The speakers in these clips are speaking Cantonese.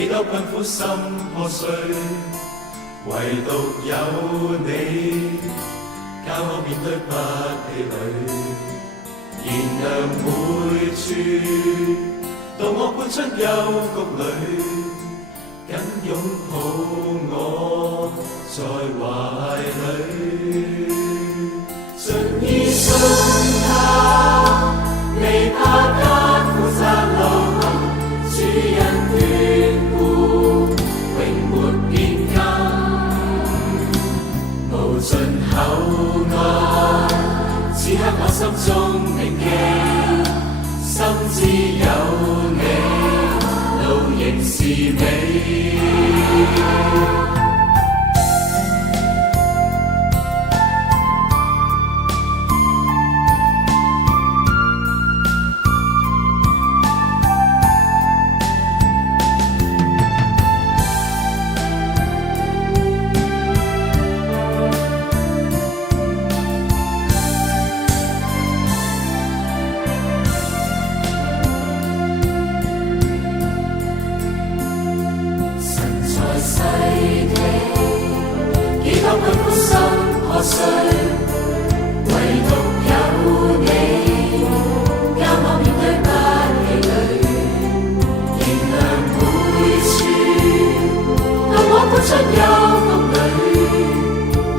幾多困苦心破碎，唯獨有你，教我面對不氣餒，燃亮每處，當我搬出幽谷裏，緊擁抱我在懷裡，盡意信他，未怕艱苦窄路行，主恩眷顧，永沒變更，無盡厚愛，此刻我心中銘記，深知有你，路仍是美。破碎，唯獨有你，教我面對不氣餒，燃亮每處，當我搬出幽谷裏，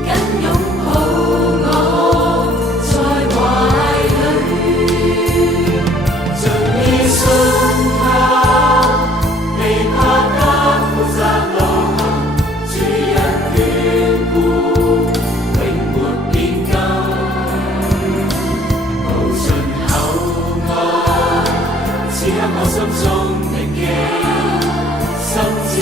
緊擁抱我在懷裡，盡意信他，未怕艱苦窄路行，主恩眷顧。此刻我心中銘記，深知